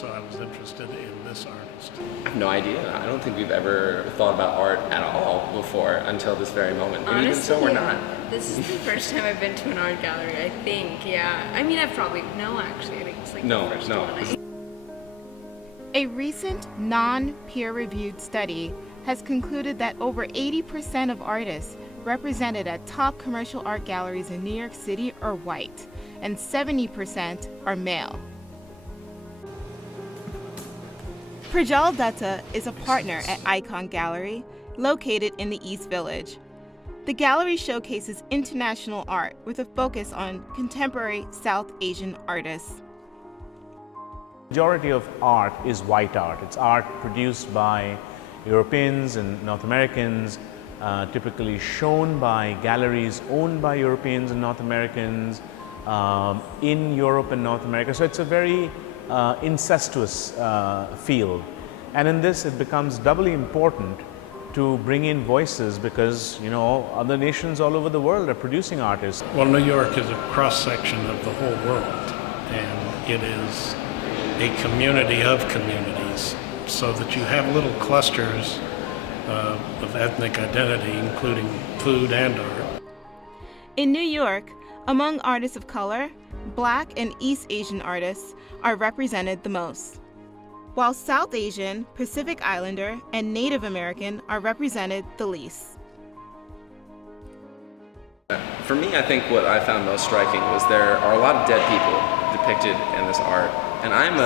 so I was interested in this artist. I have no idea. I don't think we've ever thought about art at all before until this very moment. And even so, we're not. This is the first time I've been to an art gallery, I think, yeah. I mean, I've probably, no, actually, I think it's like the first one. A recent non-peer-reviewed study has concluded that over 80% of artists represented at top commercial art galleries in New York City are white, and 70% are male. Prajal Dutta is a partner at Aicon Gallery, located in the East Village. The gallery showcases international art with a focus on contemporary South Asian artists. Majority of art is white art. It's art produced by Europeans and North Americans, typically shown by galleries owned by Europeans and North Americans in Europe and North America. So it's a very incestuous field. And in this, it becomes doubly important to bring in voices because, you know, other nations all over the world are producing artists. Well, New York is a cross-section of the whole world, and it is a community of communities, so that you have little clusters of ethnic identity, including food and art. In New York, among artists of color, Black and East Asian artists are represented the most, while South Asian, Pacific Islander, and Native American are represented the least. For me, I think what I found most striking was there are a lot of dead people depicted in this art. And I'm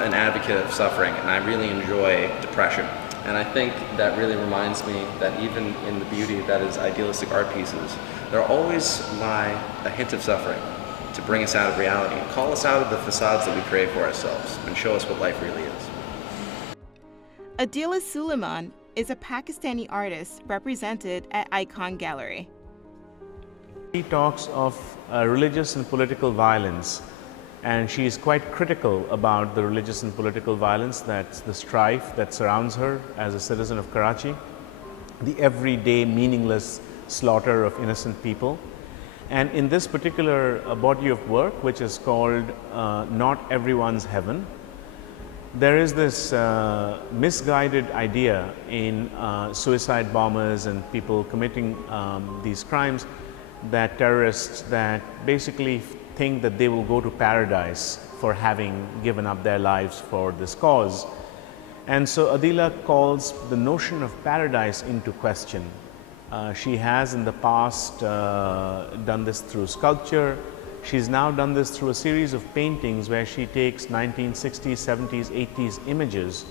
an advocate of suffering, and I really enjoy depression. And I think that really reminds me that even in the beauty that is idealistic art pieces, there always lie a hint of suffering to bring us out of reality, call us out of the facades that we create for ourselves, and show us what life really is. Adila Suleiman is a Pakistani artist represented at Aicon Gallery. She talks of religious and political violence, and she is quite critical about the religious and political violence, that's the strife that surrounds her as a citizen of Karachi, the everyday meaningless slaughter of innocent people. And in this particular body of work, which is called Not Everyone's Heaven, there is this misguided idea in suicide bombers and people committing these crimes that terrorists that basically think that they will go to paradise for having given up their lives for this cause. And so Adila calls the notion of paradise into question. She has in the past done this through sculpture. She's now done this through a series of paintings where she takes 1960s, 70s, 80s images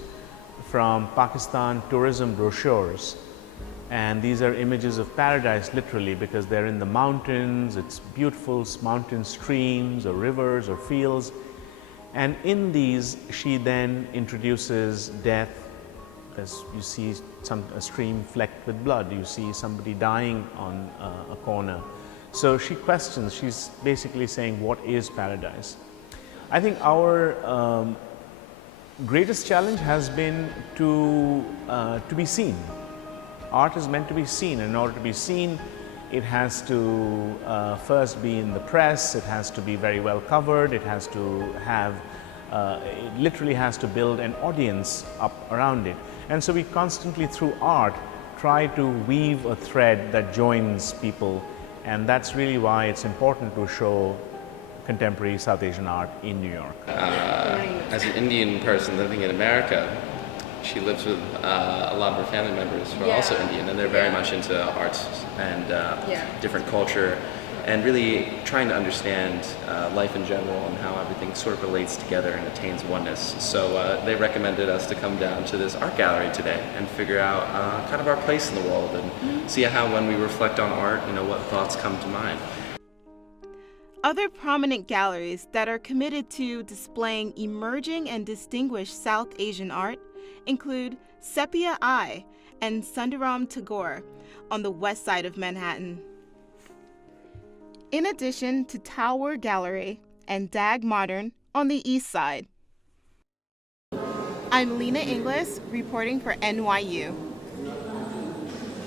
from Pakistan tourism brochures. And these are images of paradise literally because they're in the mountains, it's beautiful mountain streams or rivers or fields. And in these, she then introduces death. As you see a stream flecked with blood, you see somebody dying on a corner. So she questions, she's basically saying, what is paradise? I think our greatest challenge has been to be seen. Art is meant to be seen. In order to be seen, it has to first be in the press, it has to be very well covered, it has to have, it literally has to build an audience up around it. And so we constantly, through art, try to weave a thread that joins people, and that's really why it's important to show contemporary South Asian art in New York. As an Indian person living in America, she lives with a lot of her family members who are also Indian, and they're very much into arts and different culture, and really trying to understand life in general and how everything sort of relates together and attains oneness. So they recommended us to come down to this art gallery today and figure out kind of our place in the world and see how when we reflect on art, you know, what thoughts come to mind. Other prominent galleries that are committed to displaying emerging and distinguished South Asian art include Sepia Eye and Sundaram Tagore on the west side of Manhattan. In addition to Tower Gallery and Dag Modern on the east side. I'm Lena Inglis reporting for NYU.